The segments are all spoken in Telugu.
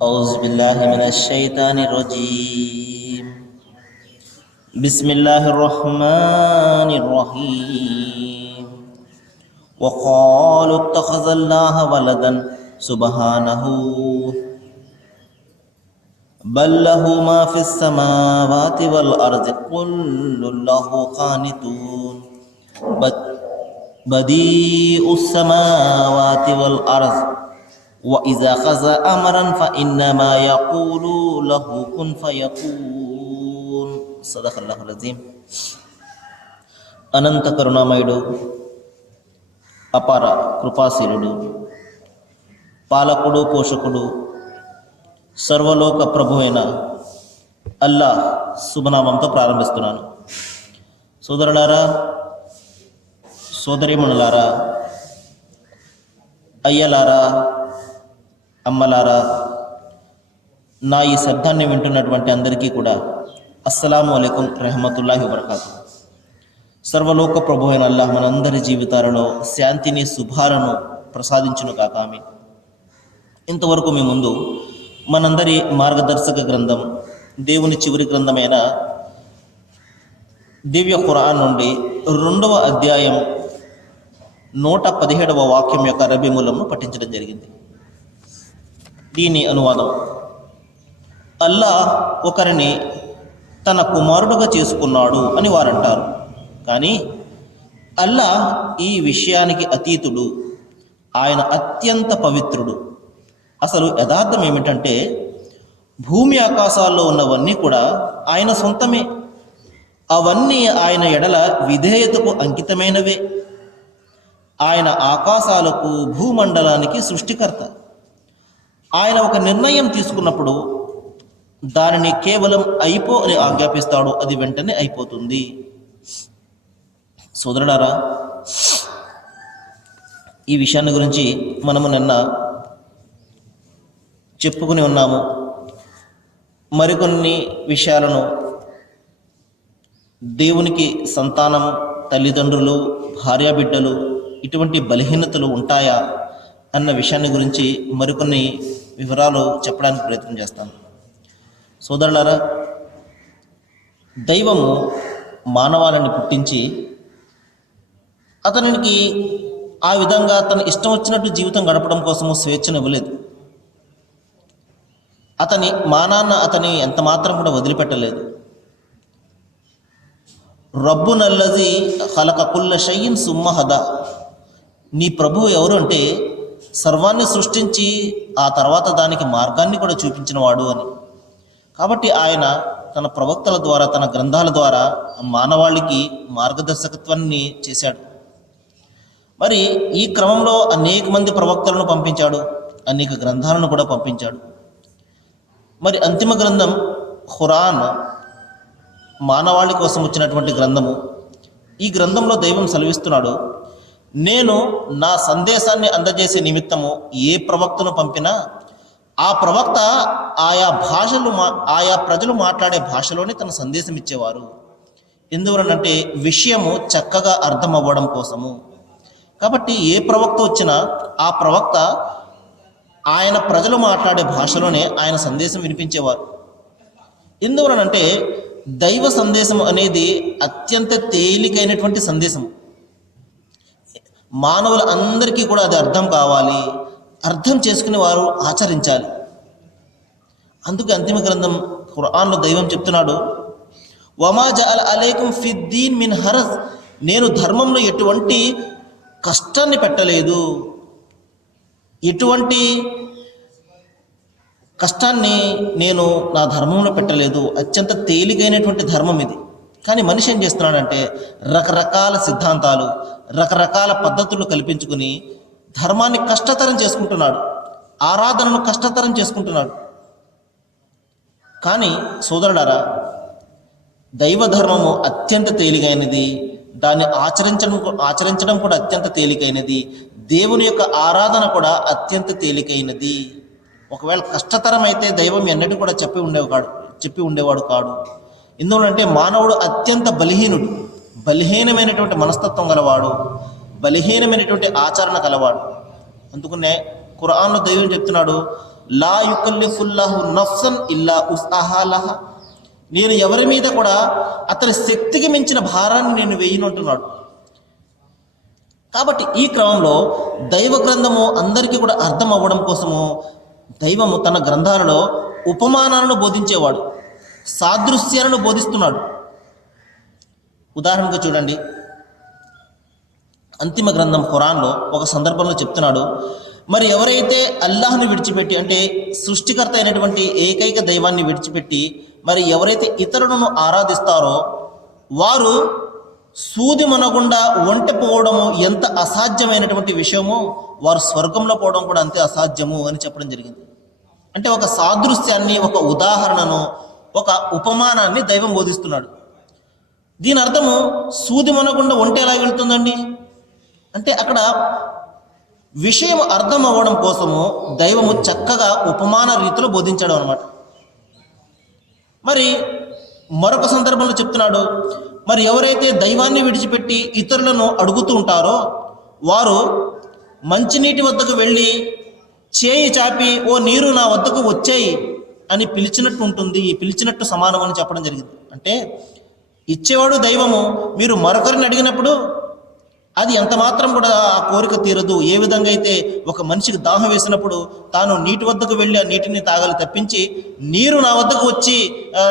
أعوذ بالله من الشيطان الرجيم. بسم الله الرحمن الرحيم. وقالوا اتخذ الله ولدا سبحانه بل له ما في السماوات والأرض كل له قانتون بديع السماوات والأرض وإذا قضى أمرا فإنما يقول له كن فيكون. صدق الله العظيم. అనంత కరుణామయుడు, అపార కృపాశీలుడు, పాలకుడు, పోషకుడు, సర్వలోక ప్రభు అయిన అల్లాహ్ శుభనామంతో ప్రారంభిస్తున్నాను. సోదరులారా, సోదరీమణులారా, అయ్యలారా, అమ్మలారా, నా ఈ శబ్దాన్ని వింటున్నటువంటి అందరికీ కూడా అస్సలాము అలైకుం రెహమతుల్లాహి వబరకాతు. సర్వలోక ప్రభు అయిన అల్లాహ్ మనందరి జీవితాలలో శాంతిని, శుభాలను ప్రసాదించును కాక. ఆమీన్. ఇంతవరకు మీ ముందు మనందరి మార్గదర్శక గ్రంథం, దేవుని చివరి గ్రంథమైన దివ్య ఖురాన్ నుండి 2వ అధ్యాయం 117వ వాక్యం యొక్క అరబీ మూలంను పఠించడం జరిగింది. దీని అనువాదం: అల్లాహ్ ఒకరిని తన కుమారుడుగా చేసుకున్నాడు అని వారంటారు, కానీ అల్లాహ్ ఈ విషయానికి అతీతుడు. ఆయన అత్యంత పవిత్రుడు. అసలు యథార్థం ఏమిటంటే, భూమి ఆకాశాల్లో ఉన్నవన్నీ కూడా ఆయన సొంతమే. అవన్నీ ఆయన ఎడల విధేయతకు అంకితమైనవే. ఆయన ఆకాశాలకు, భూమండలానికి సృష్టికర్త. ఆయన ఒక నిర్ణయం తీసుకున్నప్పుడు దానిని కేవలం అయిపో అని ఆజ్ఞాపిస్తాడు, అది వెంటనే అయిపోతుంది. సోదరులారా, ఈ విషయాన్ని గురించి మనము నిన్న చెప్పుకుని ఉన్నాము. మరికొన్ని విషయాలను, దేవునికి సంతానం, తల్లిదండ్రులు, భార్యాబిడ్డలు, ఇటువంటి బలహీనతలు ఉంటాయా అన్న విషయాన్ని గురించి మరికొన్ని వివరాలు చెప్పడానికి ప్రయత్నం చేస్తాను. సోదరులారా, దైవము మానవాళిని పుట్టించి అతనికి ఆ విధంగా తన ఇష్టం వచ్చినట్టు జీవితం గడపడం కోసము స్వేచ్ఛను ఇవ్వలేదు. అతని ఎంత మాత్రం కూడా వదిలిపెట్టలేదు. రబ్బునల్లజీ ఖలక కుల్ల షైయిన్ సుమ్మ హదా. నీ ప్రభువు ఎవరు అంటే, సర్వాన్ని సృష్టించి ఆ తర్వాత దానికి మార్గాన్ని కూడా చూపించిన వాడు అని. కాబట్టి ఆయన తన ప్రవక్తల ద్వారా, తన గ్రంథాల ద్వారా మానవాళికి మార్గదర్శకత్వాన్ని చేశాడు. మరి ఈ క్రమంలో అనేక మంది ప్రవక్తలను పంపించాడు, అనేక గ్రంథాలను కూడా పంపించాడు. మరి అంతిమ గ్రంథం ఖురాన్ మానవాళి కోసం వచ్చినటువంటి గ్రంథము. ఈ గ్రంథంలో దైవం సెలవిస్తున్నాడు, నేను నా సందేశాన్ని అందజేసే నిమిత్తము ఏ ప్రవక్తను పంపినా ఆ ప్రవక్త ఆయా ప్రజలు మాట్లాడే భాషలోనే తన సందేశం ఇచ్చేవారు. ఎందువలనంటే విషయము చక్కగా అర్థం అవ్వడం కోసము. కాబట్టి ఏ ప్రవక్త వచ్చినా ఆ ప్రవక్త ఆయన ప్రజలు మాట్లాడే భాషలోనే ఆయన సందేశం వినిపించేవారు. ఎందువలనంటే దైవ సందేశం అనేది అత్యంత తేలికైనటువంటి సందేశం. మానవుల అందరికీ కూడా అది అర్థం కావాలి, అర్థం చేసుకునే వారు ఆచరించాలి. అందుకే అంతిమ గ్రంథం ఖురాన్లో దైవం చెప్తున్నాడు, వమా జఅల అలైకుం ఫిద్దీన్ మిన్ హరజ్. నేను ధర్మంలో ఎటువంటి కష్టాన్ని పెట్టలేదు, ఎటువంటి కష్టాన్ని నేను నా ధర్మంలో పెట్టలేదు. అత్యంత తేలికైనటువంటి ధర్మం ఇది. కానీ మనిషి ఏం చేస్తున్నాడంటే, రకరకాల సిద్ధాంతాలు, రకరకాల పద్ధతులు కల్పించుకుని ధర్మాన్ని కష్టతరం చేసుకుంటున్నాడు, ఆరాధనను కష్టతరం చేసుకుంటున్నాడు. కానీ సోదరులారా, దైవ ధర్మము అత్యంత తేలికైనది. దాన్ని ఆచరించడం కూడా అత్యంత తేలికైనది. దేవుని యొక్క ఆరాధన కూడా అత్యంత తేలికైనది. ఒకవేళ కష్టతరం అయితే దైవం ఎన్నడూ కూడా చెప్పి ఉండేవాడు కాడు. ఎందుకంటే మానవుడు అత్యంత బలహీనుడు, బలహీనమైనటువంటి మనస్తత్వం గలవాడు, బలహీనమైనటువంటి ఆచరణ కలవాడు. అందుకనే ఖురాన్లో దైవం చెప్తున్నాడు, లా యుకల్లిఫుల్లాహు నఫ్సన్ ఇల్లా ఉస్అహాలహా, నేను ఎవరి మీద కూడా అతని శక్తికి మించిన భారాన్ని నేను వేయను అంటున్నాడు. కాబట్టి ఈ క్రమంలో దైవ గ్రంథము అందరికీ కూడా అర్థం అవ్వడం కోసము దైవము తన గ్రంథాలలో ఉపమానాలను బోధించేవాడు, సాదృశ్యాలను బోధిస్తున్నాడు. ఉదాహరణకు చూడండి, అంతిమ గ్రంథం ఖురాన్లో ఒక సందర్భంలో చెప్తున్నాడు, మరి ఎవరైతే అల్లాహ్ను విడిచిపెట్టి, అంటే సృష్టికర్త అయినటువంటి ఏకైక దైవాన్ని విడిచిపెట్టి మరి ఎవరైతే ఇతరులను ఆరాధిస్తారో వారు సూది మనగుండా ఒంటె పోవడము ఎంత అసాధ్యమైనటువంటి విషయమో వారు స్వర్గంలో పోవడం కూడా అంతే అసాధ్యము అని చెప్పడం జరిగింది. అంటే ఒక సాదృశ్యాన్ని, ఒక ఉదాహరణను, ఒక ఉపమానాన్ని దైవం బోధిస్తున్నాడు. దీని అర్థము సూది మనగుండా ఒంటె ఎలా వెళ్తుందండి అంటే అక్కడ విషయం అర్థం అవ్వడం కోసము దైవము చక్కగా ఉపమాన రీతిలో బోధించడం అన్నమాట. మరి మరొక సందర్భంలో చెప్తున్నాడు, మరి ఎవరైతే దైవాన్ని విడిచిపెట్టి ఇతరులను అడుగుతూ ఉంటారో వారు మంచినీటి వద్దకు వెళ్ళి చేయి చాపి ఓ నీరు నా వద్దకు వచ్చేయి అని పిలిచినట్టు ఉంటుంది, పిలిచినట్టు సమానం అని చెప్పడం జరిగింది. అంటే ఇచ్చేవాడు దైవము, మీరు మరొకరిని అడిగినప్పుడు అది ఎంత మాత్రం కూడా ఆ కోరిక తీరదు. ఏ విధంగా అయితే ఒక మనిషికి దాహం వేసినప్పుడు తాను నీటి వద్దకు వెళ్ళి ఆ నీటిని తాగాలి తప్పించి నీరు నా వద్దకు వచ్చి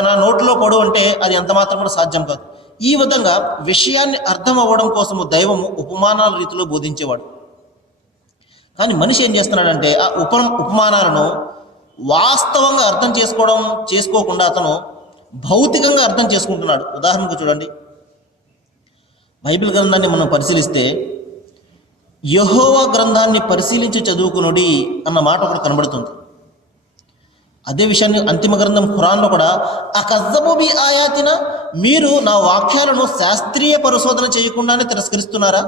నా నోట్లో పడు అంటే అది ఎంత మాత్రం కూడా సాధ్యం కాదు. ఈ విధంగా విషయాన్ని అర్థం అవ్వడం కోసము దైవము ఉపమానాల రీతిలో బోధించేవాడు. కానీ మనిషి ఏం చేస్తున్నాడంటే ఆ ఉపమానాలను వాస్తవంగా అర్థం చేసుకోకుండా అతను భౌతికంగా అర్థం చేసుకుంటున్నాడు. ఉదాహరణకు చూడండి, బైబిల్ గ్రంథాన్ని మనం పరిశీలిస్తే యెహోవా గ్రంథాన్ని పరిశీలించి చదువుకునుడి అన్న మాట ఒకటి కనబడుతుంది. అదే విషయాన్ని అంతిమ గ్రంథం ఖురాన్లో కూడా అకజ్జబు బి ఆయాతిన, మీరు నా వాక్యాలను శాస్త్రీయ పరిశోధన చేయకుండానే తిరస్కరిస్తున్నారా?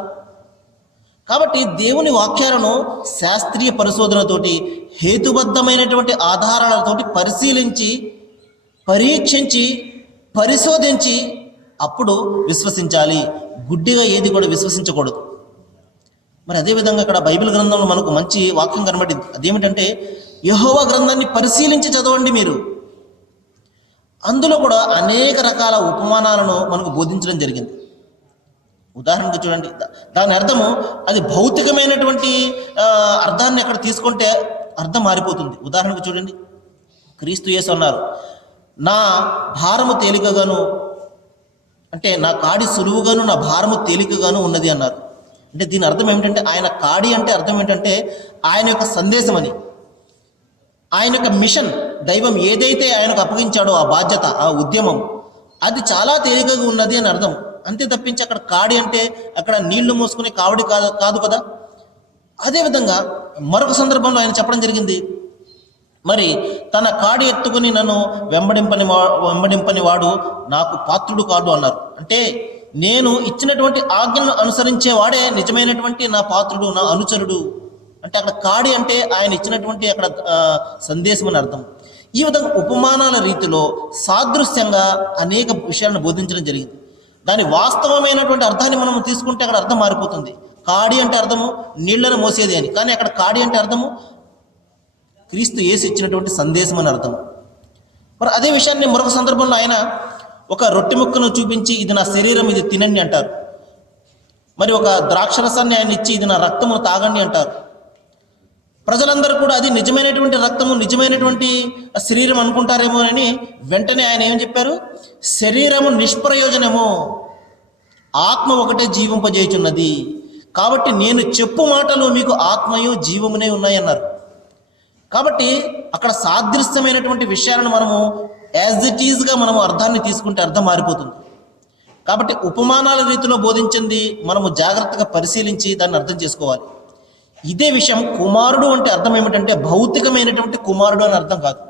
కాబట్టి దేవుని వాక్యాలను శాస్త్రీయ పరిశోధనతోటి, హేతుబద్ధమైనటువంటి ఆధారాలతోటి పరిశీలించి, పరీక్షించి, పరిశోధించి అప్పుడు విశ్వసించాలి. గుడ్డిగా ఏది కూడా విశ్వసించకూడదు. మరి అదేవిధంగా ఇక్కడ బైబిల్ గ్రంథంలో మనకు మంచి వాక్యం కనబడింది. అదేమిటంటే యెహోవా గ్రంథాన్ని పరిశీలించి చదవండి మీరు. అందులో కూడా అనేక రకాల ఉపమానాలను మనకు బోధించడం జరిగింది. ఉదాహరణకు చూడండి, దాని అర్థము అది భౌతికమైనటువంటి అర్థాన్ని అక్కడ తీసుకుంటే అర్థం మారిపోతుంది. ఉదాహరణకు చూడండి, క్రీస్తు యేసు అన్నారు, నా భారము తేలికగాను, అంటే నా కాడి సులువుగాను నా భారము తేలికగాను ఉన్నది అన్నారు. అంటే దీని అర్థం ఏమిటంటే ఆయన కాడి అంటే అర్థం ఏంటంటే ఆయన యొక్క సందేశం అని, ఆయన యొక్క మిషన్, దైవం ఏదైతే ఆయనకు అప్పగించాడో ఆ బాధ్యత, ఆ ఉద్యమం అది చాలా తేలికగా ఉన్నది అని అర్థం. అంతే తప్పించి అక్కడ కాడి అంటే అక్కడ నీళ్లు మోసుకునే కావడి కాదు కదా. అదేవిధంగా మరొక సందర్భంలో ఆయన చెప్పడం జరిగింది, మరి తన కాడి ఎత్తుకుని నన్ను వెంబడింపని వాడు నాకు పాత్రుడు కాదు అన్నారు. అంటే నేను ఇచ్చినటువంటి ఆజ్ఞలను అనుసరించేవాడే నిజమైనటువంటి నా పాత్రుడు, నా అనుచరుడు. అంటే అక్కడ కాడి అంటే ఆయన ఇచ్చినటువంటి అక్కడ సందేశం అని అర్థం. ఈ విధంగా ఉపమానాల రీతిలో సాదృశ్యంగా అనేక విషయాలను బోధించడం జరిగింది. దాని వాస్తవమైనటువంటి అర్థాన్ని మనం తీసుకుంటే అక్కడ అర్థం మారిపోతుంది. కాడి అంటే అర్థము నీళ్లను మోసేది అని, కానీ అక్కడ కాడి అంటే అర్థము క్రీస్తు యేసు ఇచ్చినటువంటి సందేశం అని అర్థం. మరి అదే విషయాన్ని మరొక సందర్భంలో ఆయన ఒక రొట్టె ముక్కను చూపించి ఇది నా శరీరం, ఇది తినండి అంటారు. మరి ఒక ద్రాక్షరసాన్ని ఆయన ఇచ్చి ఇది నా రక్తము తాగండి అంటారు. ప్రజలందరూ కూడా అది నిజమైనటువంటి రక్తము, నిజమైనటువంటి శరీరం అనుకుంటారేమో అని వెంటనే ఆయన ఏం చెప్పారు, శరీరము నిష్ప్రయోజనము, ఆత్మ ఒకటే జీవింపజేయుచున్నది, కాబట్టి నేను చెప్పు మాటలు మీకు ఆత్మయు జీవమునే ఉన్నాయన్నారు. కాబట్టి అక్కడ సాదృశ్యమైనటువంటి విషయాలను మనము యాజ్ ఇట్ ఈజ్గా మనము అర్థాన్ని తీసుకుంటే అర్థం మారిపోతుంది. కాబట్టి ఉపమానాల రీతిలో బోధించింది మనము జాగ్రత్తగా పరిశీలించి దాన్ని అర్థం చేసుకోవాలి. ఇదే విషయం కుమారుడు అంటే అర్థం ఏమిటంటే భౌతికమైనటువంటి కుమారుడు అని అర్థం కాదు.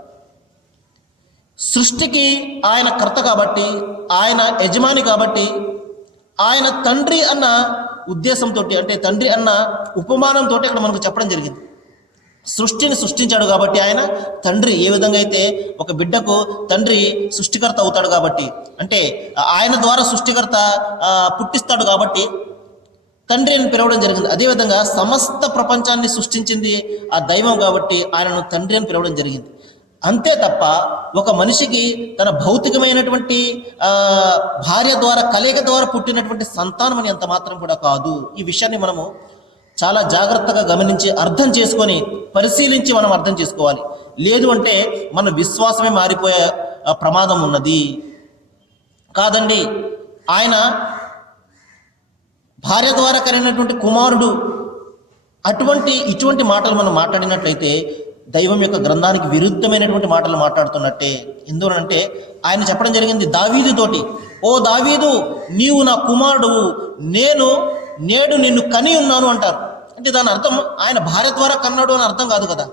సృష్టికి ఆయన కర్త కాబట్టి, ఆయన యజమాని కాబట్టి, ఆయన తండ్రి అన్న ఉద్దేశంతో, అంటే తండ్రి అన్న ఉపమానంతో అక్కడ మనకు చెప్పడం జరిగింది. సృష్టిని సృష్టించాడు కాబట్టి ఆయన తండ్రి. ఏ విధంగా అయితే ఒక బిడ్డకు తండ్రి సృష్టికర్త అవుతాడు కాబట్టి, అంటే ఆయన ద్వారా సృష్టికర్త పుట్టిస్తాడు కాబట్టి తండ్రి అని పిలవడం జరిగింది. అదేవిధంగా సమస్త ప్రపంచాన్ని సృష్టించింది ఆ దైవం కాబట్టి ఆయనను తండ్రి అని పిలవడం జరిగింది. అంతే తప్ప ఒక మనిషికి తన భౌతికమైనటువంటి భార్య ద్వారా కలయిక ద్వారా పుట్టినటువంటి సంతానం అని ఎంత మాత్రం కూడా కాదు. ఈ విషయాన్ని మనము చాలా జాగ్రత్తగా గమనించి అర్థం చేసుకొని పరిశీలించి మనం అర్థం చేసుకోవాలి. లేదు అంటే మన విశ్వాసమే మారిపోయే ప్రమాదం ఉన్నది. కాదండి, ఆయన భార్య ద్వారా కలిగినటువంటి కుమారుడు ఇటువంటి మాటలు మనం మాట్లాడినట్లయితే దైవం యొక్క గ్రంథానికి విరుద్ధమైనటువంటి మాటలు మాట్లాడుతున్నట్టే. ఎందుకంటే ఆయన చెప్పడం జరిగింది దావీదుతోటి, ఓ దావీదు, నీవు నా కుమారుడువు, నేడు నిన్ను కని ఉన్నాను అంటారు. అంటే దాని అర్థం ఆయన భార్య ద్వారా కన్నాడు అని అర్థం కాదు కదా.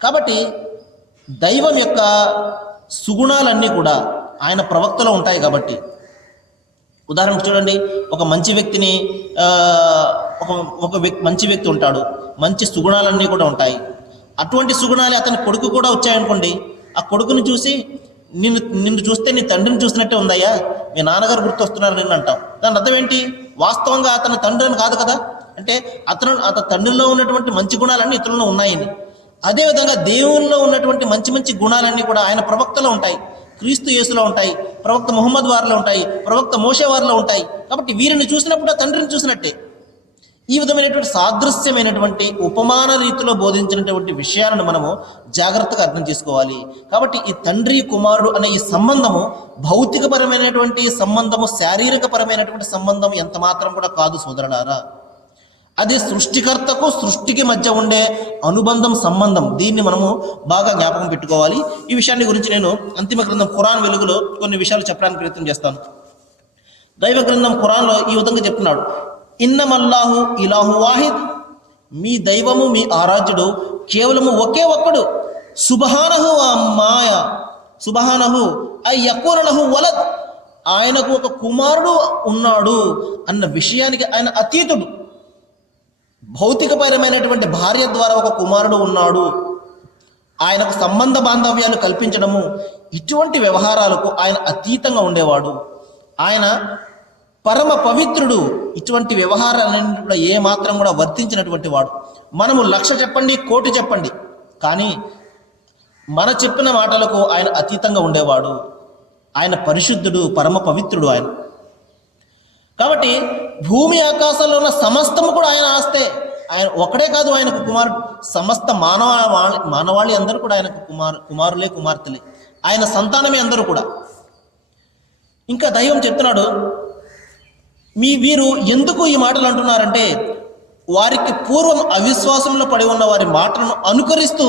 కాబట్టి దైవం యొక్క సుగుణాలన్నీ కూడా ఆయన ప్రవక్తలో ఉంటాయి. కాబట్టి ఉదాహరణకు చూడండి, ఒక మంచి వ్యక్తిని మంచి వ్యక్తి ఉంటాడు, మంచి సుగుణాలన్నీ కూడా ఉంటాయి. అటువంటి సుగుణాలు అతని కొడుకు కూడా వచ్చాయనుకోండి, ఆ కొడుకుని చూసి నిన్ను చూస్తే నీ తండ్రిని చూసినట్టే ఉందయ్యా, మీ నాన్నగారు గుర్తొస్తున్నారు నిన్ను అంటాం. దాని అర్థం ఏంటి? వాస్తవంగా అతని తండ్రి అని కాదు కదా. అంటే అతని తండ్రిలో ఉన్నటువంటి మంచి గుణాలన్నీ ఇతరులలో ఉన్నాయని. అదేవిధంగా దేవునిలో ఉన్నటువంటి మంచి మంచి గుణాలన్నీ కూడా ఆయన ప్రవక్తలో ఉంటాయి, క్రీస్తు యేసులో ఉంటాయి, ప్రవక్త ముహమ్మద్ వారిలో ఉంటాయి, ప్రవక్త మోషే వారిలో ఉంటాయి. కాబట్టి వీరిని చూసినప్పుడు ఆ తండ్రిని చూసినట్టే. ఈ విధమైనటువంటి సాదృశ్యమైనటువంటి ఉపమాన రీతిలో బోధించినటువంటి విషయాలను మనము జాగ్రత్తగా అర్థం చేసుకోవాలి. కాబట్టి ఈ తండ్రి కుమారుడు అనే ఈ సంబంధము భౌతికపరమైనటువంటి సంబంధము, శారీరకపరమైనటువంటి సంబంధం ఎంత మాత్రం కూడా కాదు సోదరులారా. అది సృష్టికర్తకు సృష్టికి మధ్య ఉండే అనుబంధం, సంబంధం. దీన్ని మనము బాగా జ్ఞాపకం పెట్టుకోవాలి. ఈ విషయాన్ని గురించి నేను అంతిమ గ్రంథం ఖురాన్ వెలుగులో కొన్ని విషయాలు చెప్పడానికి ప్రయత్నం చేస్తాను. దైవ గ్రంథం ఖురాన్లో ఈ విధంగా చెప్తున్నాడు, ఇన్నమల్లాహు ఇలాహు వాహిద్, మీ దైవము మీ ఆరాధ్యుడు కేవలము ఒకే ఒక్కడు, సుబ్హానహు అయ్ యకూన లహు వలద్, ఆయనకు ఒక కుమారుడు ఉన్నాడు అన్న విషయానికి ఆయన అతీతుడు. భౌతికపరమైనటువంటి భార్య ద్వారా ఒక కుమారుడు ఉన్నాడు, ఆయనకు సంబంధ బాంధవ్యాలు కల్పించడము, ఇటువంటి వ్యవహారాలకు ఆయన అతీతంగా ఉండేవాడు. ఆయన పరమ పవిత్రుడు. ఇటువంటి వ్యవహారాలన్నీ కూడా ఏ మాత్రం కూడా వర్తించినటువంటి వాడు. మనము 1,00,000 చెప్పండి, 1,00,00,000 చెప్పండి, కానీ మన చెప్పిన మాటలకు ఆయన అతీతంగా ఉండేవాడు. ఆయన పరిశుద్ధుడు, పరమ పవిత్రుడు ఆయన. కాబట్టి భూమి ఆకాశాల్లో ఉన్న సమస్తము కూడా ఆయన ఆస్తే. ఆయన ఒకడే కాదు ఆయనకు కుమారుడు, సమస్త మానవాళి అందరూ కూడా ఆయనకు కుమారులే కుమార్తెలే, ఆయన సంతానమే అందరూ కూడా. ఇంకా దైవం చెప్తున్నాడు, వీరు ఎందుకు ఈ మాటలు అంటున్నారంటే వారికి పూర్వం అవిశ్వాసంలో పడి ఉన్న వారి మాటలను అనుకరిస్తూ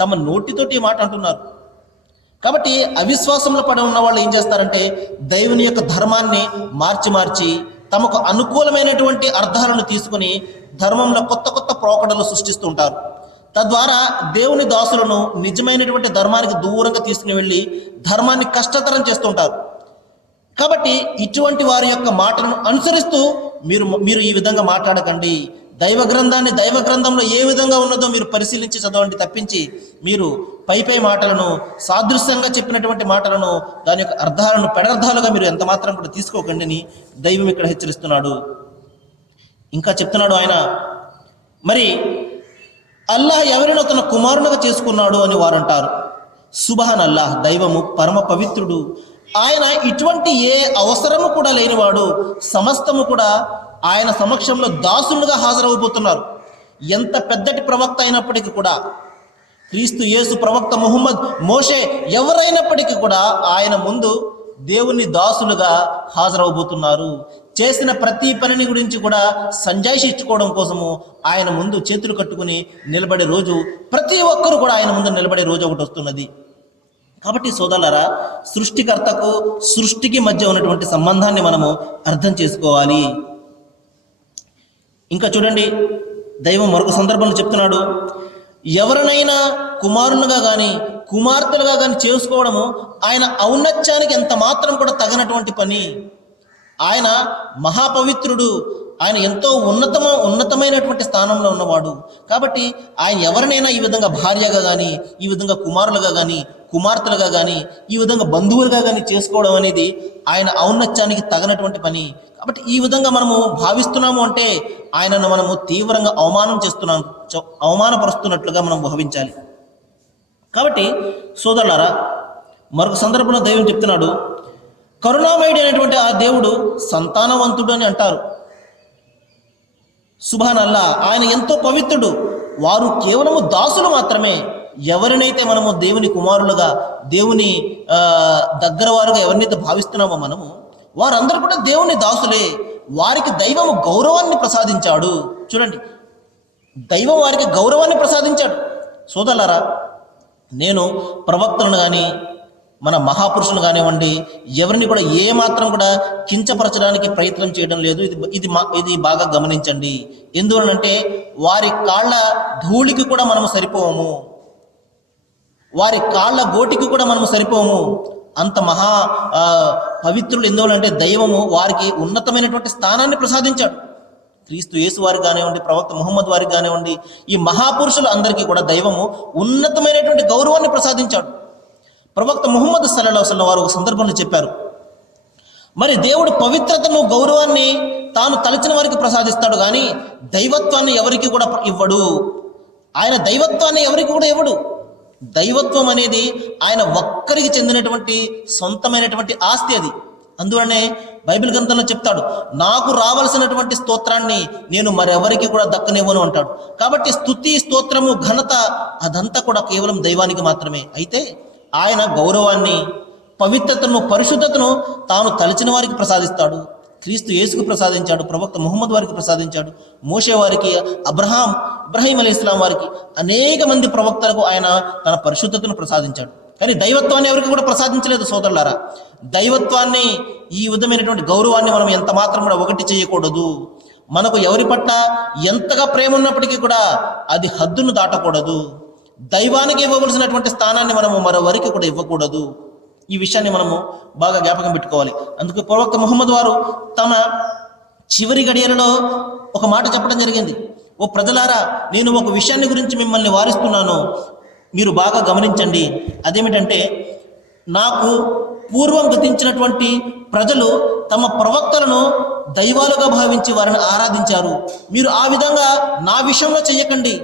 తమ నోటితోటి ఈ మాట అంటున్నారు. కాబట్టి అవిశ్వాసంలో పడి ఉన్న వాళ్ళు ఏం చేస్తారంటే దైవుని యొక్క ధర్మాన్ని మార్చి తమకు అనుకూలమైనటువంటి అర్థాలను తీసుకుని ధర్మంలో కొత్త కొత్త పోకడలు సృష్టిస్తూ ఉంటారు. తద్వారా దేవుని దాసులను నిజమైనటువంటి ధర్మానికి దూరంగా తీసుకుని వెళ్ళి ధర్మాన్ని కష్టతరం చేస్తుంటారు. కాబట్టి ఇటువంటి వారి యొక్క మాటలను అనుసరిస్తూ మీరు ఈ విధంగా మాట్లాడకండి. దైవ గ్రంథంలో ఏ విధంగా ఉన్నదో మీరు పరిశీలించి చదవండి తప్పించి మీరు పై మాటలను, సాదృశ్యంగా చెప్పినటువంటి మాటలను, దాని యొక్క అర్థాలను పెడర్థాలుగా మీరు ఎంత మాత్రం కూడా తీసుకోకండి అని దైవం ఇక్కడ హెచ్చరిస్తున్నాడు. ఇంకా చెప్తున్నాడు ఆయన, మరి అల్లాహ్ ఎవరినో తన కుమారునిగా చేసుకున్నాడు అని వారు అంటారు. సుబ్హాన్ అల్లాహ్, దైవము పరమ పవిత్రుడు. ఆయన ఇటువంటి ఏ అవసరము కూడా లేనివాడు. సమస్తము కూడా ఆయన సమక్షంలో దాసులుగా హాజరవబోతున్నారు. ఎంత పెద్దటి ప్రవక్త అయినప్పటికీ కూడా, క్రీస్తు యేసు, ప్రవక్త ముహమ్మద్, మోషే ఎవరైనప్పటికీ కూడా ఆయన ముందు దేవుని దాసులుగా హాజరవబోతున్నారు. చేసిన ప్రతి పనిని గురించి కూడా సంజాయిషి ఇచ్చుకోవడం కోసము ఆయన ముందు చేతులు కట్టుకుని నిలబడే రోజు, ప్రతి ఒక్కరు కూడా ఆయన ముందు నిలబడే రోజు ఒకటి వస్తున్నది. కాబట్టి సోదరులారా, సృష్టికర్తకు సృష్టికి మధ్య ఉన్నటువంటి సంబంధాన్ని మనము అర్థం చేసుకోవాలి. ఇంకా చూడండి, దైవం మరొక సందర్భంలో చెప్తున్నాడు, ఎవరినైనా కుమారునిగా కానీ కుమార్తెలుగా కానీ చేసుకోవడము ఆయన ఔన్నత్యానికి ఎంత మాత్రం కూడా తగినటువంటి పని. ఆయన మహాపవిత్రుడు, ఆయన ఎంతో ఉన్నతమైనటువంటి స్థానంలో ఉన్నవాడు. కాబట్టి ఆయన ఎవరినైనా ఈ విధంగా భార్యగా కానీ, ఈ విధంగా కుమారులుగా కానీ, కుమార్తెలుగా కానీ, ఈ విధంగా బంధువులుగా కానీ చేసుకోవడం అనేది ఆయన ఔన్నత్యానికి తగినటువంటి పని. కాబట్టి ఈ విధంగా మనము భావిస్తున్నాము అంటే ఆయనను మనము తీవ్రంగా అవమానపరుస్తున్నట్లుగా మనం భావించాలి. కాబట్టి సోదరులారా, మరొక సందర్భంలో దైవం చెప్తున్నాడు, కరుణామయుడు అనేటువంటి ఆ దేవుడు సంతానవంతుడు అని అంటారు. సుబ్హానల్లా, ఆయన ఎంతో పవిత్రుడు. వారు కేవలము దాసులు మాత్రమే. ఎవరినైతే మనము దేవుని కుమారులుగా, దేవుని దగ్గర వారుగా ఎవరినైతే భావిస్తున్నామో మనము, వారందరూ కూడా దేవుని దాసులే. వారికి దైవము గౌరవాన్ని ప్రసాదించాడు. చూడండి, దైవం వారికి గౌరవాన్ని ప్రసాదించాడు. సోదరులారా, నేను ప్రవక్తలను కానీ, మన మహాపురుషులు కానివ్వండి, ఎవరిని కూడా ఏ మాత్రం కూడా కించపరచడానికి ప్రయత్నం చేయడం లేదు. ఇది బాగా గమనించండి. ఎందువలనంటే వారి కాళ్ళ ధూళికి కూడా మనము సరిపోము, వారి కాళ్ళ గోటికి కూడా మనము సరిపోము. అంత మహా పవిత్రులు. ఎందువలంటే దైవము వారికి ఉన్నతమైనటువంటి స్థానాన్ని ప్రసాదించాడు. క్రీస్తు యేసు వారికి కానివ్వండి, ప్రవక్త ముహమ్మద్ వారికి కానివ్వండి, ఈ మహాపురుషులు అందరికీ కూడా దైవము ఉన్నతమైనటువంటి గౌరవాన్ని ప్రసాదించాడు. ప్రవక్త ముహమ్మద్ సల్లల్లాహు అలైహి వసల్లం వారు ఒక సందర్భంలో చెప్పారు, మరి దేవుడు పవిత్రతను, గౌరవాన్ని తాను తలచిన వారికి ప్రసాదిస్తాడు, కానీ దైవత్వాన్ని ఎవరికి కూడా ఇవ్వడు. ఆయన దైవత్వాన్ని ఎవరికి కూడా ఇవ్వడు. దైవత్వం అనేది ఆయన ఒక్కరికి చెందినటువంటి సొంతమైనటువంటి ఆస్తి అది. అందువలనే బైబిల్ గ్రంథంలో చెప్తాడు, నాకు రావాల్సినటువంటి స్తోత్రాన్ని నేను మరెవరికి కూడా దక్కనివ్వను అంటాడు. కాబట్టి స్తుతి, స్తోత్రము, ఘనత అదంతా కూడా కేవలం దైవానికి మాత్రమే. అయితే ఆయన గౌరవాన్ని, పవిత్రతను, పరిశుద్ధతను తాను తలచిన వారికి ప్రసాదిస్తాడు. క్రీస్తు యేసుకు ప్రసాదించాడు, ప్రవక్త ముహమ్మద్ వారికి ప్రసాదించాడు, మోషే వారికి, ఇబ్రాహీం అలైహిస్సలాం వారికి, అనేక మంది ప్రవక్తలకు ఆయన తన పరిశుద్ధతను ప్రసాదించాడు. కానీ దైవత్వాన్ని ఎవరికి కూడా ప్రసాదించలేదు. సోదరులారా, దైవత్వాన్ని, ఈ విధమైనటువంటి గౌరవాన్ని మనం ఎంత మాత్రం కూడా ఒకటి చేయకూడదు. మనకు ఎవరి పట్ల ఎంతగా ప్రేమ ఉన్నప్పటికీ కూడా అది హద్దును దాటకూడదు. దైవానికి ఇవ్వవలసినటువంటి స్థానాన్ని మనము మరోవరికి కూడా ఇవ్వకూడదు. ఈ విషయాన్ని మనము బాగా జ్ఞాపకం పెట్టుకోవాలి. అందుకు ప్రవక్త ముహమ్మద్ వారు తమ చివరి గడియలలో ఒక మాట చెప్పడం జరిగింది, ఓ ప్రజలారా, నేను ఒక విషయాన్ని గురించి మిమ్మల్ని వారిస్తున్నాను, మీరు బాగా గమనించండి. అదేమిటంటే, నాకు పూర్వం గతించినటువంటి ప్రజలు తమ ప్రవక్తలను దైవాలుగా భావించి వారిని ఆరాధించారు. మీరు ఆ విధంగా నా విషయంలో చెయ్యకండి.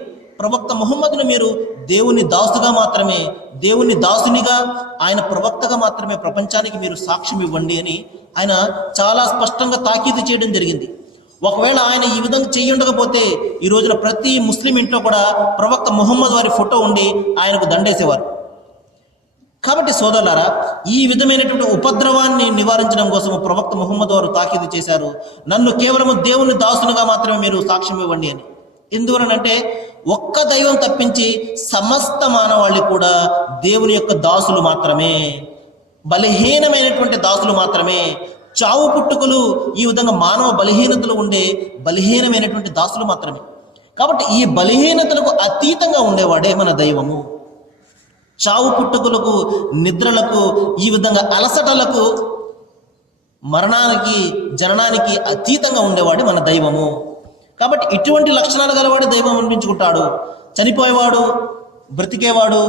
ప్రవక్త ముహమ్మద్ను మీరు దేవుని దాసుగా మాత్రమే, దేవుని దాసునిగా, ఆయన ప్రవక్తగా మాత్రమే ప్రపంచానికి మీరు సాక్ష్యం ఇవ్వండి అని ఆయన చాలా స్పష్టంగా తాకీదు చేయడం జరిగింది. ఒకవేళ ఆయన ఈ విధంగా చెయ్యుండకపోతే ఈ రోజున ప్రతి ముస్లిం ఇంట్లో కూడా ప్రవక్త ముహమ్మద్ వారి ఫోటో ఉండి ఆయనకు దండేసేవారు. కాబట్టి సోదరులారా, ఈ విధమైనటువంటి ఉపద్రవాన్ని నివారించడం కోసం ప్రవక్త ముహమ్మద్ వారు తాకీదు చేశారు, నన్ను కేవలము దేవుని దాసునిగా మాత్రమే మీరు సాక్ష్యం ఇవ్వండి అని. ఎందువలనంటే ఒక్క దైవం తప్పించి సమస్త మానవాళి కూడా దేవుని యొక్క దాసులు మాత్రమే, బలహీనమైనటువంటి దాసులు మాత్రమే. చావు పుట్టుకలు, ఈ విధంగా మానవ బలహీనతలు ఉండే బలహీనమైనటువంటి దాసులు మాత్రమే. కాబట్టి ఈ బలహీనతలకు అతీతంగా ఉండేవాడే మన దైవము. చావు పుట్టుకలకు, నిద్రలకు, ఈ విధంగా అలసటలకు, మరణానికి, జననానికి అతీతంగా ఉండేవాడే మన దైవము. కాబట్టి ఇటువంటి లక్షణాలు గలవాడు దైవం అనిపించుకుంటాడు. చనిపోయేవాడు, బ్రతికేవాడు,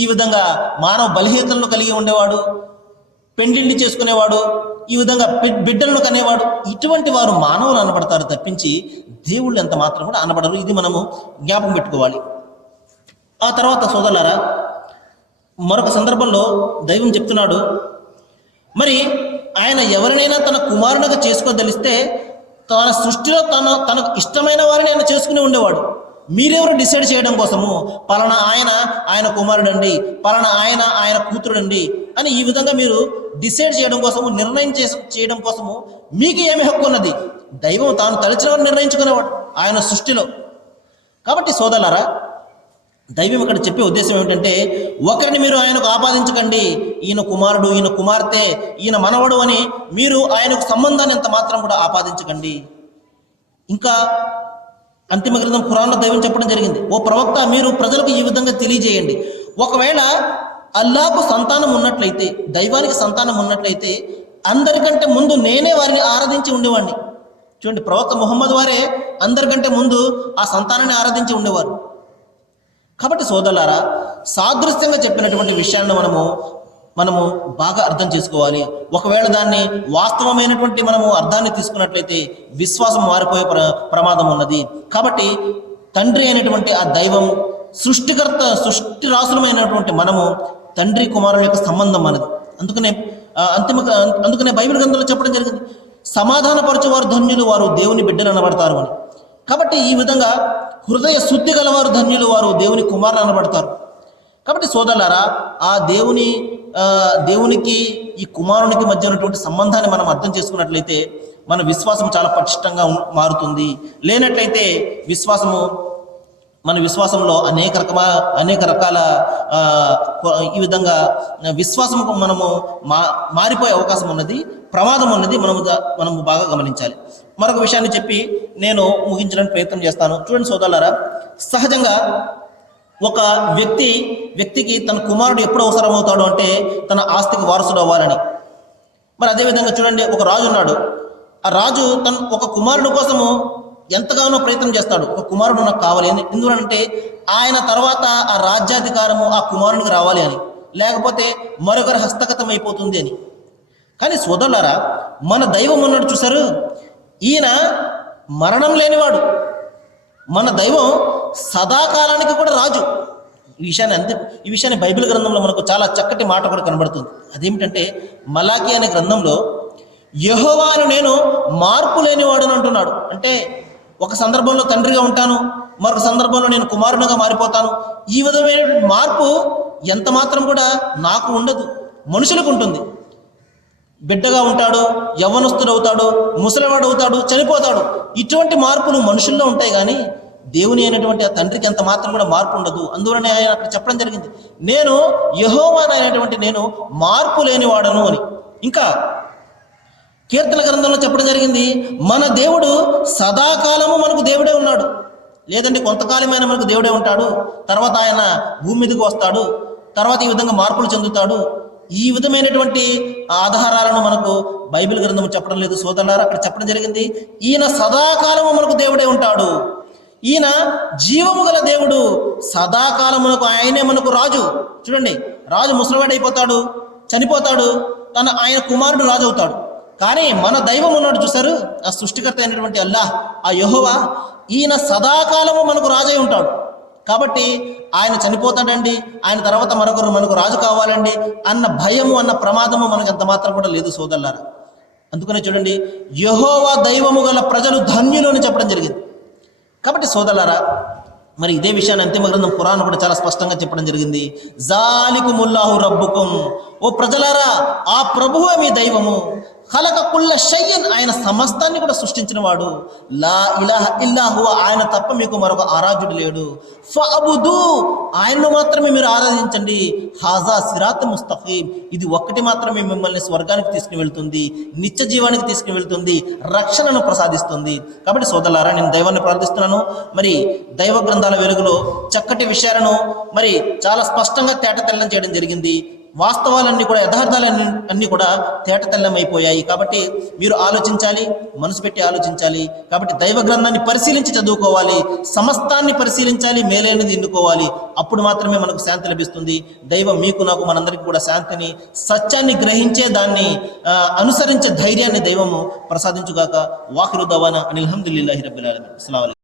ఈ విధంగా మానవ బలహీనతలను కలిగి ఉండేవాడు, పెండిళ్ళు చేసుకునేవాడు, ఈ విధంగా బిడ్డలను కనేవాడు, ఇటువంటి వారు మానవులు అనబడతారు తప్పించి దేవుళ్ళు ఎంత మాత్రం కూడా అనబడరు. ఇది మనము జ్ఞాపకం పెట్టుకోవాలి. ఆ తర్వాత సోదరులారా, మరొక సందర్భంలో దైవం చెప్తున్నాడు, మరి ఆయన ఎవరినైనా తన కుమారునిగా చేసుకోదలిస్తే తన సృష్టిలో తనకు ఇష్టమైన వారిని ఆయన చేసుకుని ఉండేవాడు. మీరెవరు డిసైడ్ చేయడం కోసము పలానా ఆయన కుమారుడండి, పలానా ఆయన కూతురుడండి అని ఈ విధంగా మీరు డిసైడ్ చేయడం కోసము, నిర్ణయం చేయడం కోసము మీకు ఏమి హక్కు ఉన్నది? దైవం తాను తలచిన వారు నిర్ణయించుకునేవాడు ఆయన సృష్టిలో. కాబట్టి సోదరులారా, దైవం ఇక్కడ చెప్పే ఉద్దేశం ఏమిటంటే, ఒకరిని మీరు ఆయనకు ఆపాదించకండి, ఈయన కుమారుడు, ఈయన కుమార్తె, ఈయన మనవడు అని మీరు ఆయనకు సంబంధాన్ని ఎంత మాత్రం కూడా ఆపాదించకండి. ఇంకా అంతిమ గ్రంథం ఖురాన్లో దైవం చెప్పడం జరిగింది, ఓ ప్రవక్త, మీరు ప్రజలకు ఈ విధంగా తెలియజేయండి, ఒకవేళ అల్లాహకు సంతానం ఉన్నట్లయితే, దైవానికి సంతానం ఉన్నట్లయితే అందరికంటే ముందు నేనే వారిని ఆరాధించి ఉండేవాడిని. చూడండి, ప్రవక్త ముహమ్మద్ వారే అందరికంటే ముందు ఆ సంతానాన్ని ఆరాధించి ఉండేవారు. కాబట్టి సోదరులారా, సాదృశ్యంగా చెప్పినటువంటి విషయాలను మనము బాగా అర్థం చేసుకోవాలి. ఒకవేళ దాన్ని వాస్తవమైనటువంటి మనము అర్థాన్ని తీసుకున్నట్లయితే విశ్వాసం మారిపోయే ప్రమాదం ఉన్నది. కాబట్టి తండ్రి అయినటువంటి ఆ దైవం, సృష్టికర్త, సృష్టి రాసులమైనటువంటి మనము తండ్రి కుమారుల యొక్క సంబంధం మనది. అందుకనే బైబిల్ గ్రంథంలో చెప్పడం జరిగింది, సమాధానపరచువారు ధన్యులు, వారు దేవుని బిడ్డలు అనబడతారు అని. కాబట్టి ఈ విధంగా హృదయ శుద్ధి గలవారు ధన్యులు, వారు దేవుని కుమారులు అనబడతారు. కాబట్టి సోదరులారా, ఆ దేవునికి ఈ కుమారునికి మధ్య ఉన్నటువంటి సంబంధాన్ని మనం అర్థం చేసుకున్నట్లయితే మన విశ్వాసం చాలా పటిష్టంగా మారుతుంది. లేనట్లయితే మన విశ్వాసంలో అనేక రకాల ఈ విధంగా విశ్వాసం మనము మారిపోయే అవకాశం ఉన్నది, ప్రమాదం ఉన్నది. మనము బాగా గమనించాలి. మరొక విషయాన్ని చెప్పి నేను ముగించడానికి ప్రయత్నం చేస్తాను. చూడండి సోదరులారా, సహజంగా ఒక వ్యక్తికి తన కుమారుడు ఎప్పుడు అవసరమవుతాడు అంటే తన ఆస్తికి వారసుడు అవ్వాలని. మరి అదేవిధంగా చూడండి, ఒక రాజు ఉన్నాడు. ఆ రాజు ఒక కుమారుడు కోసము ఎంతగానో ప్రయత్నం చేస్తాడు. ఒక కుమారుడు నాకు కావాలి అని. ఎందుకంటే ఆయన తర్వాత ఆ రాజ్యాధికారము ఆ కుమారునికి రావాలి అని, లేకపోతే మరొకరి హస్తగతం అయిపోతుంది అని. కానీ సోదరులారా, మన దైవం ఉన్నాడు చూశారు, ఈయన మరణం లేనివాడు. మన దైవం సదాకాలానికి కూడా రాజు. ఈ విషయాన్ని బైబిల్ గ్రంథంలో మనకు చాలా చక్కటి మాట కూడా కనబడుతుంది. అదేమిటంటే మలాకి అనే గ్రంథంలో యెహోవాను నేను మార్పు లేనివాడుని అంటున్నాడు. అంటే ఒక సందర్భంలో తండ్రిగా ఉంటాను, మరొక సందర్భంలో నేను కుమారునిగా మారిపోతాను. ఈ విధమైన మార్పు ఎంత మాత్రం కూడా నాకు ఉండదు, మనుషులకు ఉంటుంది. బిడ్డగా ఉంటాడు, యవ్వనస్తుడు అవుతాడు, ముసలివాడు అవుతాడు, చనిపోతాడు. ఇటువంటి మార్పులు మనుషుల్లో ఉంటాయి, కానీ దేవుని అయినటువంటి ఆ తండ్రికి ఎంత మాత్రం కూడా మార్పు ఉండదు. అందువలనే ఆయన అక్కడ చెప్పడం జరిగింది, నేను యెహోవాను అయినటువంటి నేను మార్పు లేనివాడను అని. ఇంకా కీర్తన గ్రంథంలో చెప్పడం జరిగింది, మన దేవుడు సదాకాలము మనకు దేవుడే ఉన్నాడు. లేదంటే కొంతకాలమైన మనకు దేవుడే ఉంటాడు, తర్వాత ఆయన భూమి మీదకి వస్తాడు, తర్వాత ఈ విధంగా మార్పులు చెందుతాడు. ఈ విధమైనటువంటి ఆధారాలను మనకు బైబిల్ గ్రంథం చెప్పడం లేదు సోదరులారా. అక్కడ చెప్పడం జరిగింది, ఈయన సదాకాలము మనకు దేవుడే ఉంటాడు, ఈయన జీవము గల దేవుడు, సదాకాలమునకు ఆయనే మనకు రాజు. చూడండి, రాజు ముసలివాడు అయిపోతాడు, చనిపోతాడు, ఆయన కుమారుడు రాజు అవుతాడు. కానీ మన దైవం ఉన్నాడు చూసారు, ఆ సృష్టికర్త అయినటువంటి అల్లాహ్, ఆ యెహోవా, ఈయన సదాకాలము మనకు రాజై ఉంటాడు. కాబట్టి ఆయన చనిపోతాడండి, ఆయన తర్వాత మరొకరు మనకు రాజు కావాలండి అన్న భయము, అన్న ప్రమాదము మనకు ఎంత మాత్రం కూడా లేదు సోదరులారా. అందుకనే చూడండి, యెహోవా దైవము గల ప్రజలు ధన్యులు అని చెప్పడం జరిగింది. కాబట్టి సోదరులారా, మరి ఇదే విషయాన్ని అంతిమ గ్రంథం ఖురాన్ కూడా చాలా స్పష్టంగా చెప్పడం జరిగింది, జాలికుముల్లాహు రబ్బుకుం, ఓ ప్రజలారా, ఆ ప్రభువే మీ దైవము, ఖలక కుల్ల షయ్యన్, ఆయన సమస్తాన్ని కూడా సృష్టించిన వాడు, లా ఇలాహ ఇల్లాహు, ఆయన తప్ప మీకు మరొక ఆరాధ్యుడు లేడు, ఫఅబుదు, ఆయన్ను మాత్రమే మీరు ఆరాధించండి, హాజా సిరాత్ ముస్తఖీం, ఇది ఒక్కటి మాత్రమే మిమ్మల్ని స్వర్గానికి తీసుకుని వెళ్తుంది, నిత్య జీవానికి తీసుకుని వెళ్తుంది, రక్షణను ప్రసాదిస్తుంది. కాబట్టి సోదరులారా, నేను దైవాన్ని ప్రార్థిస్తున్నాను. మరి దైవ గ్రంథాల వెలుగులో చక్కటి విషయాలను మరి చాలా స్పష్టంగా తేటతెల్లం చేయడం జరిగింది. వాస్తవాలన్నీ కూడా, యథార్థాలన్నీ కూడా తేటతెల్లమైపోయాయి. కాబట్టి మీరు ఆలోచించాలి, మనసు పెట్టి ఆలోచించాలి. కాబట్టి దైవ గ్రంథాన్ని పరిశీలించి చదువుకోవాలి, సమస్తాన్ని పరిశీలించాలి, మేలైనది ఎన్నుకోవాలి. అప్పుడు మాత్రమే మనకు శాంతి లభిస్తుంది. దైవం మీకు, నాకు, మనందరికీ కూడా శాంతిని, సత్యాన్ని గ్రహించే, దాన్ని అనుసరించే ధైర్యాన్ని దైవము ప్రసాదించుగాక. వాఖిరు దవానా అనిల్ హమ్దులిల్లాహి రబ్బిల్ ఆలమీన్. అస్సలాము అలైకుం.